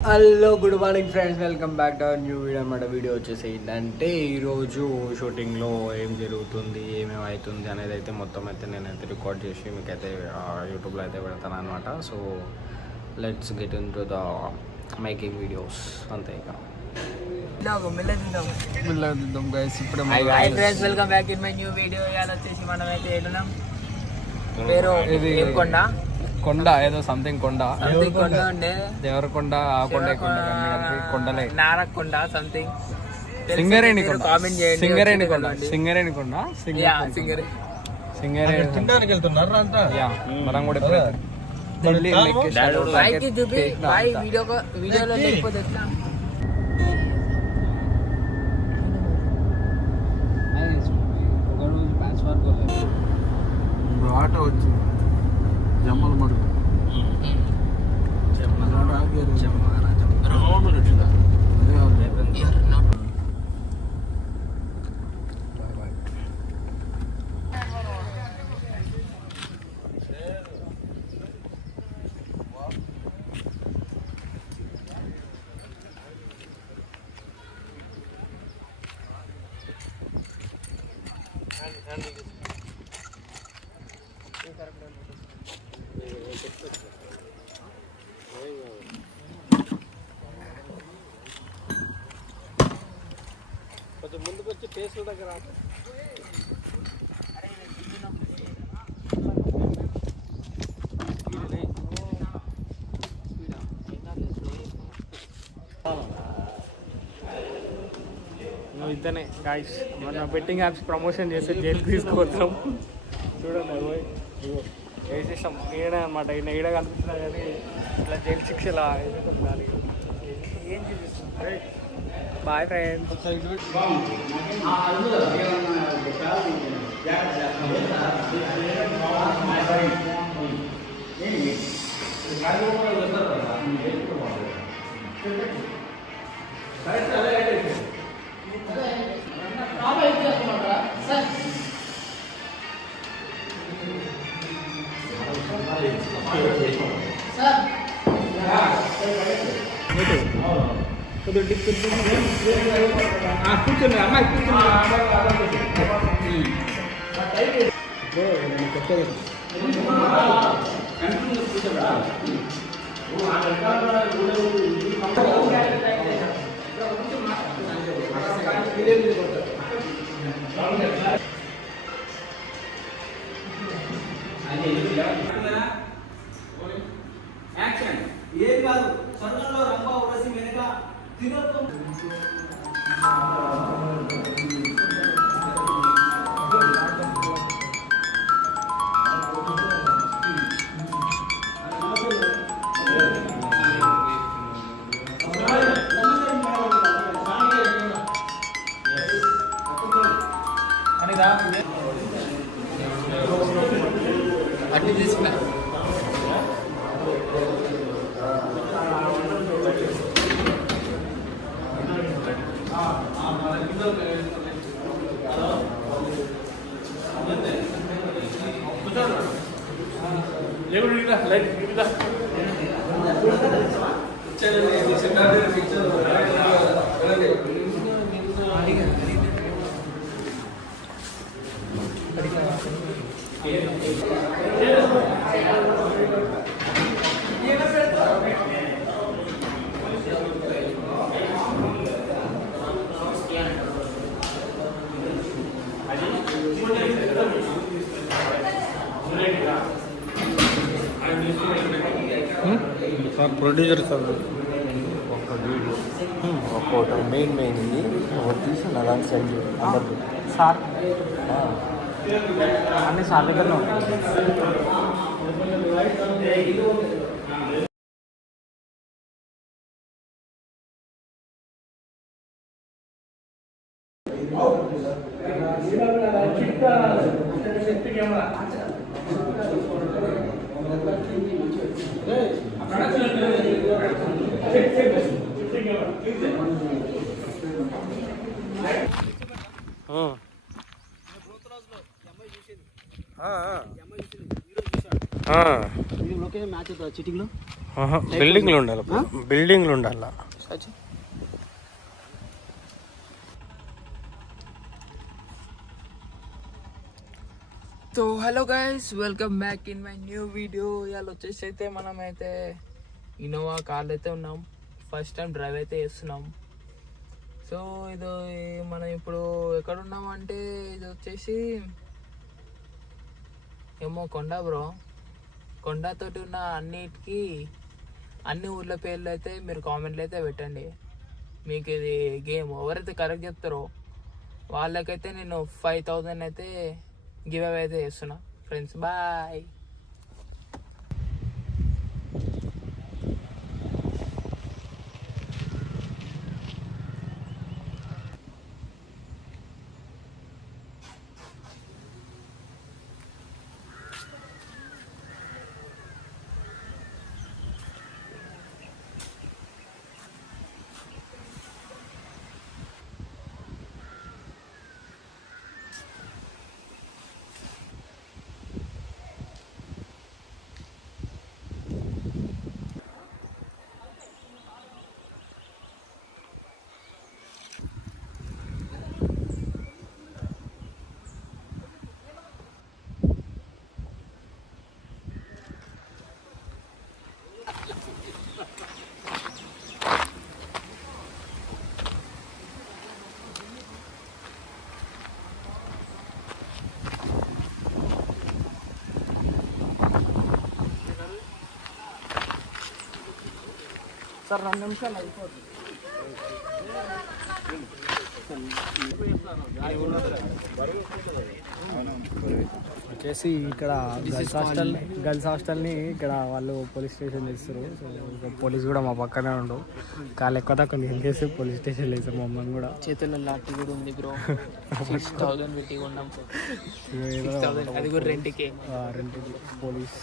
Hello good morning friends, welcome back to our new video అన్నమాట. Video వచ్చేసి ఏంటంటే ఈరోజు షూటింగ్లో ఏం జరుగుతుంది, ఏమేమి అవుతుంది అనేది అయితే మొత్తం అయితే నేనైతే రికార్డ్ చేసి మీకైతే యూట్యూబ్లో అయితే పెడతాను అనమాట. So let's get in to the making videos. అంతే ఇక welcome back in my new video. ఇవాళ వచ్చేసి మనం అయితే ఏడున్నాం పేరు కొండ ఏదో సంథింగ్ కొండ ఉండే దేవరకొండ, ఆ కొండ కొండలే నారకొండ సంథింగ్ సింగరేణి కొండ, కామెంట్ చేయండి. సింగరేణి కొండ, సింగరేణి కొండ, సింగరేణి తినడానికి వెళ్తున్నారు అంతా. మనం కూడా చూపి వీడియోలో లేకపోతే ఆటో వచ్చింది జమ్మల మడుగు కొంచెం ముందుకు వచ్చి టేస్ట్ దగ్గర ఇద్దనే గాయస్ మన బెట్టింగ్ యాప్స్ ప్రమోషన్ చేస్తే జైలు తీసుకుపోతున్నాం. చూడండి వేసేసాం ఈడే అనమాట. ఈడ కనిపిస్తున్నా కానీ ఇట్లా జైలు శిక్షలా వేసేసాం. ఏం చూపిస్తుంది. Bye friends. కూర్చోండి అమ్మాయి, యాక్షన్. ఏం కాదు, స్వర్గంలో రంభ ఉరసి వెనక తినొద్దు. అట్టి తీసుకున్నా సార్ ప్రొడ్యూసర్ సార్ ఒక వీడియో ఒక మెయిన్ ఇది ఒకటి తీసి నా దానికి సెండ్ అందరు సార్ అన్ని సార్ దగ్గరలో ఉంటాయి. లొకేషన్ మ్యాచ్ అవుతుంది చిటింగ్లో. బిల్డింగ్లు ఉండాలి, బిల్డింగ్లు ఉండాలి. So hello guys, welcome back in my new video. ఇవాళ వచ్చేసి అయితే మనమైతే ఇన్నోవా కార్లో అయితే ఉన్నాం. ఫస్ట్ టైం డ్రైవ్ అయితే చేస్తున్నాం. సో ఇది మనం ఇప్పుడు ఎక్కడ ఉన్నామంటే ఇది వచ్చేసి ఏమో కొండ బ్రో. కొండతోటి ఉన్న అన్నిటికీ అన్ని ఊర్ల పేర్లు అయితే మీరు కామెంట్లు అయితే పెట్టండి. మీకు ఇది గేమ్ ఎవరైతే కరెక్ట్ చెప్తారో వాళ్ళకైతే నేను 5000 అయితే గివ్ అవే అయితే చేస్తున్నా ఫ్రెండ్స్. బాయ్. సార్ 2 నిమిషాలు అయిపోతుంది. వచ్చేసి ఇక్కడ గర్ల్స్ హాస్టల్ని ఇక్కడ వాళ్ళు పోలీస్ స్టేషన్ చేస్తారు. సో పోలీస్ కూడా మా పక్కనే ఉండు. కాలు ఎక్కువ తక్కువ నేను చేసి పోలీస్ స్టేషన్ వేసారు. మా అమ్మని కూడా చేతుల్లో లాఠీ కూడా ఉంది బ్రో. 6000 పెట్టి కొన్నాం. అది కూడా రెంట్కి పోలీస్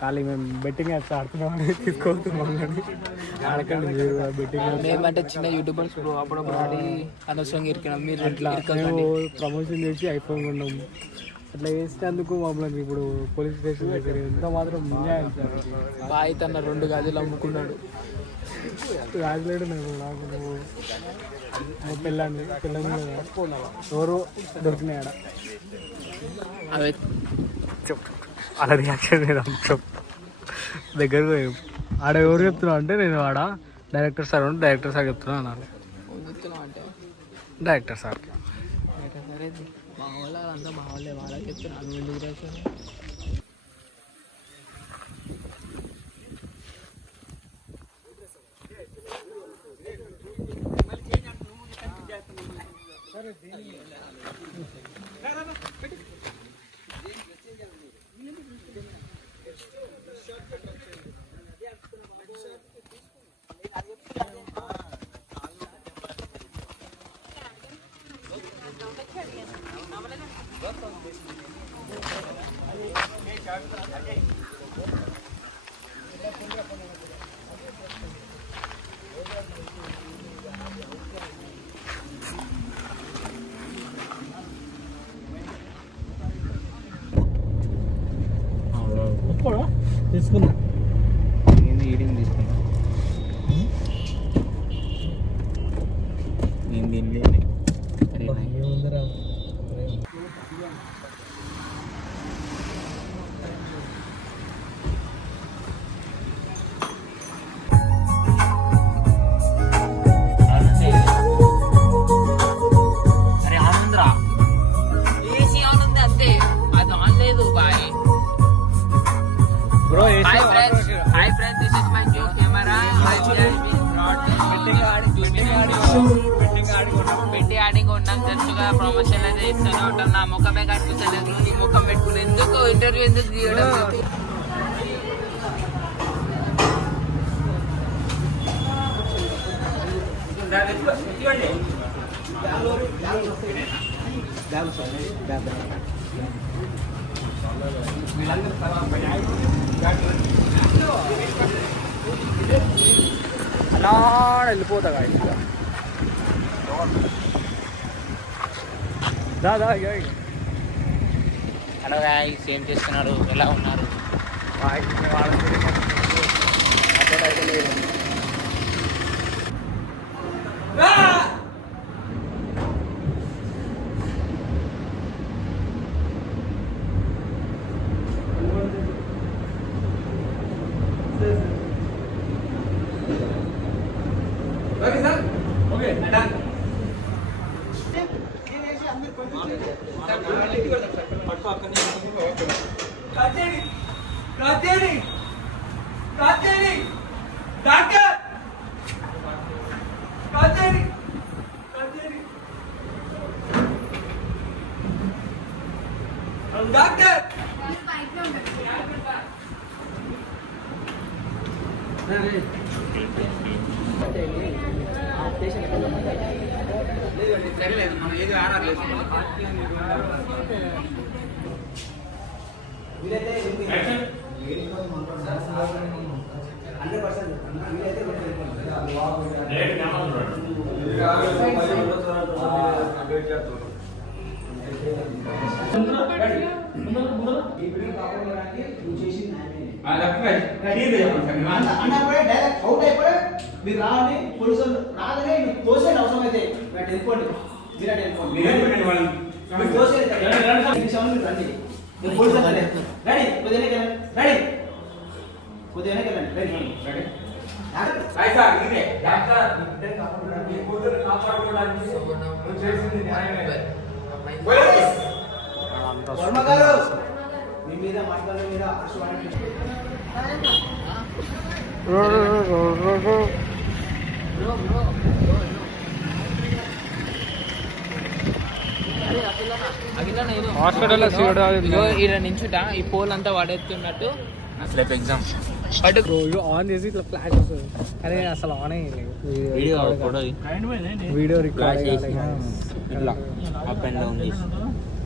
ఖాళీ మేము బెట్టింగ్ యాప్స్ ఆడుతున్నామని తీసుకోవద్దు మమ్మల్ని ఆడకండి. మీరు బెట్టింగ్ మేమంటే చిన్న యూట్యూబర్స్ బ్రో. అప్పుడప్పుడు ఆడి అనవసరంగా ఇరికినాం. మీరు అట్లా మేము ప్రమోషన్ చేసి ఐఫోన్ కొన్నాము. అట్లా చేసినందుకు మమ్మల్ని ఇప్పుడు పోలీస్ స్టేషన్ దగ్గర ఎంత మాత్రం అన్యాయం సార్. బాయ్ తన 2 గదులు అమ్ముకున్నాడు. రాజలేడు నాకు పిల్లని ఎవరు దొరికినాయి ఆడ. అవే చెప్పు అలా రియాక్షన్ దగ్గరకు ఆడ ఎవరు చెప్తున్నావు అంటే నేను ఆడ డైరెక్టర్ సార్ ఉంటే డైరెక్టర్ సార్ చెప్తున్నా అన్నాను. అంటే డైరెక్టర్ సార్ సరే మా వాళ్ళ అంతా మా వాళ్ళే వాళ్ళకి చెప్తున్నాను. ఎందుకు రాశాను తీసుకున్నా ఈడింగ్ తీసుకున్నా. నేను దీన్ని అరే ఆనందరా ఏసీ ఆన్ ఉంది అంతే, అది ఆన్ లేదు. Bye bro. Hi friends, this is my new camera. పెట్టి ఆడింగ్ ఉన్నాం. జస్ట్ గా ప్రమోషన్ అయితే ఇస్తూనే ఉంటాం. నా ముఖమే కనిపిస్తలేదు. నీ ముఖం పెట్టుకుని ఎందుకు ఇంటర్వ్యూ ఎందుకు తీయడం? అలా వెళ్ళిపోతా ఇక దాదా. హలో గాయ్స్, ఏం చేస్తున్నారు? ఎలా ఉన్నారు? వాళ్ళ ఓకే సార్ ఓకే డన్ కాచేరి కాచేరి కాచేరి డాక్టర్ కాచేరి కాచేరి డాక్టర్ లేదు మనం ఏది ఆడలేదు వీలైతే 100% మీరు రాని పోలీసులు రాగానే మీకు తోసేయండి అవసరం అయితే మీరు వెళ్ళిపోండి మీరు వెళ్ళిపోండి మీరు తోసేయండి రండి పోలీసులు రెడీ కొద్దిగా రెడీ కొద్దిగా రెడీ వర్మ గారు మీ మీద మాట్లాడే మీద హాస్పిటల్లో ఈడ నించుట ఈ పోల్ అంతా వాడేస్తున్నట్టు రేపు ఎగ్జామ్ రోజు ఆన్ చేసి ఇట్లా ఫ్లాష్ వస్తుంది కానీ అసలు ఆన్ వీడియో రికార్డ్ ఇట్లా అప్ అండ్ డౌన్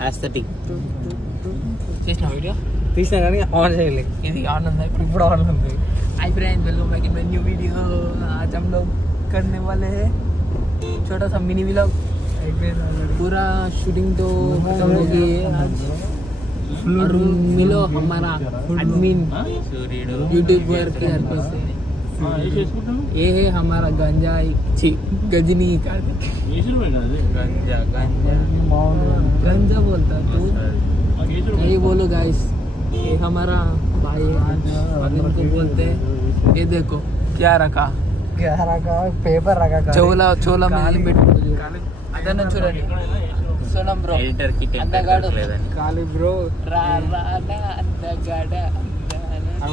యాస్థెటిక్ చేసిన వీడియో తీసినా కానీ ఆన్ చేయలేదు ఇది ఆన్ ఉంది ఇప్పుడు ఆన్ ఉంది hi friends welcome back in my new video आज हम लोग करने वाले हैं छोटा सा मिनी व्लॉग पूरा शूटिंग तो खत्म हो गई है आज और मिलो हमारा एडमिन यूट्यूबर के हरकत से ये है हमारा गंजा गजनी गंजा गंजा गंजा बोलता तू यही बोलो गाइस ये हमारा भाई और इनको बोलते हैं ये देखो क्या रखा పేపర్ రకా చోలా చోలా మీద పెట్టు అదన్న చూడండి సోనం బ్రో ఎడిటర్ కి అందగాడు కాలి బ్రో రా రా రా అందగాడ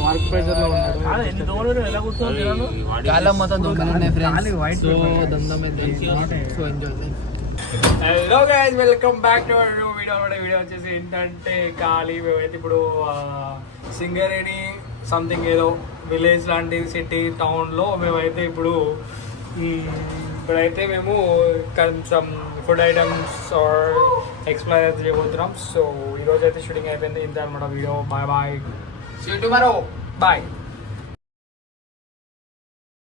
వర్క్ ప్రెషర్ లో ఉన్నాడు ఎన్ని దోమలు ఎలా కూర్చోవాలి కాలం మొత్తం దొంగలు ఉన్నాయి ఫ్రెండ్స్ సో దొంగ మీద so enjoy hello guys welcome back to our new video video వచ్చేసి ఏంటంటే ఖాళీ మేమైతే ఇప్పుడు సింగరేణి సంథింగ్ ఏదో విలేజ్ లాంటి సిటీ టౌన్లో మేమైతే ఇప్పుడైతే మేము కొంచెం ఫుడ్ ఐటమ్స్ ఎక్స్ప్లోర్ అయితే చేయబోతున్నాం సో ఈరోజు అయితే షూటింగ్ అయిపోయింది ఇంత అనమాట video bye bye see you tomorrow bye